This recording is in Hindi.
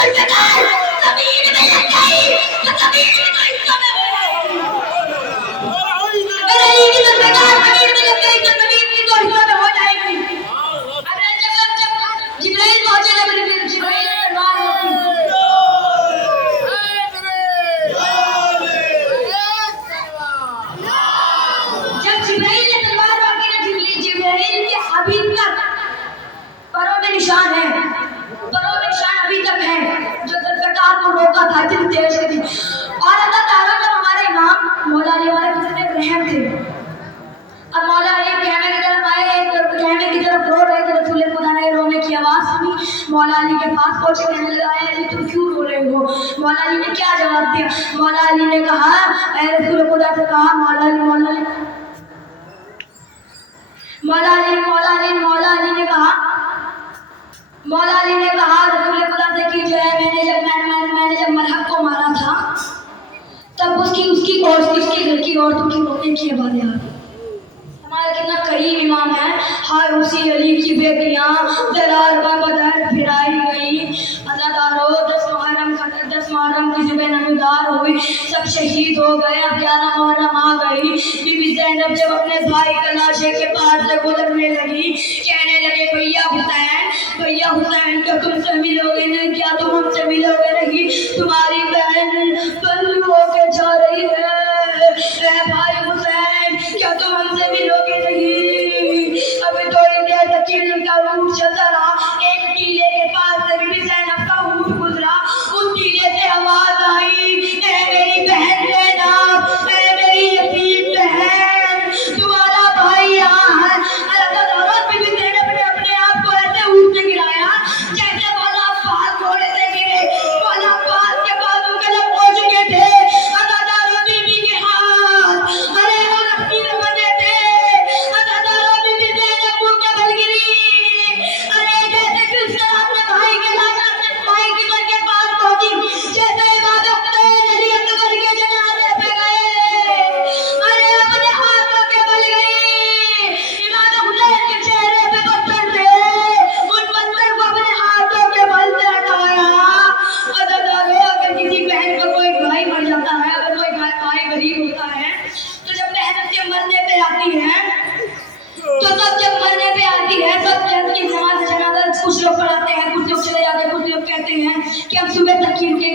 जुल्फ़िकार ज़मीन में लग गई तो ज़मीन में तो हिस्सों में हो जाएगी। मेरे अली की जुल्फ़िकार ज़मीन में लग गई तो ज़मीन की तो हिस्सों में हो जाएगी। अरे जब जिब्राइल पहुंचे ना जिब्राइल ने तलवार रोकी। जब जिब्राइल ने तलवार रोकी ना जिब्राइल के अभी तक परों में निशान है, परों में निशान अभी तक है जो जुल्फ़िकार को रोका था इतनी तेज थी। और अल्लाह ताला जब हमारे इमाम मौला अली वाले कितने रहम थे। अब मौला अली कहने की तरफ आए, कहने की तरफ रो रहे थे, रसूल खुदा ने रोने की आवाज़ सुनी। मौला अली के पास पहुंचे, कहने लगा अली तुम क्यों रो रहे हो? मौला अली ने क्या जवाब दिया? मौला अली ने कहा रसूल खुदा से कहा मौला अली ने कहा रसूल खुदा से कि जो है मैंने जब मरहब को मारा था तब उसकी घर की औरतों की रोने की आवाज़ आ रही। हमारा कितना करीब इमाम है। हाय उसी अली की बेटियां दरार बदर फिराई गई। अदादारो 10 मुहर्रम की सुबह नमदार हुई, सब शहीद हो गए। अब 11 मुहर्रम आ गई। बीबी ज़ैनब जब अपने भाई का लाशे के पास से गुजरने लगी, कहने लगे भैया हुसैन क्या तुमसे मिलोगे नहीं? क्या तुम हमसे मिलोगे नहीं? तुम्हारी बहन बंद होके जा रही है। भाई हुसैन क्या तुम हमसे मिलोगे नहीं? अभी थोड़ी देर तक इनका ऊँट चलता रहा। एक टीले के पास से बीबी ज़ैनब का ऊँट गुजरा। उस टीले से आवाज आई, ए मेरी बहन ज़ैनब, ए मेरी यतीम बहन, तुम्हारा भाई यहाँ है। बीबी ज़ैनब ने अपने आप को ऐसे ऊँट से गिराया जैसे मौला अब्बास घोड़े से गिरे। मौला अब्बास के बाजू के लग हो चुके थे। बीबी के हाथ अरे और अपनी बंधे थे। बीबी ज़ैनब मुंह के बल गिरी। अरे जैसे कृष्ण अपने भाई के लाश अपने भाई के घर के पास पहुंची, जैसे इबादत में अली अकबर के जनाजे पे गए, अरे अपने हाथों के बल गई। इमाम हुसैन के चेहरे पे पत्थर थे, उन पत्थर को अपने हाथों के बल से हटाया। अगर किसी बहन का कोई भाई मर जाता है, अगर कोई भाई गरीब होता है तो जब बहन उसके मरने पे आती है सब जब की नमाज जनाजा कुछ लोग पढ़ाते हैं, कुछ लोग चले जाते हैं, कुछ लोग कहते हैं कि हम सुबह तक के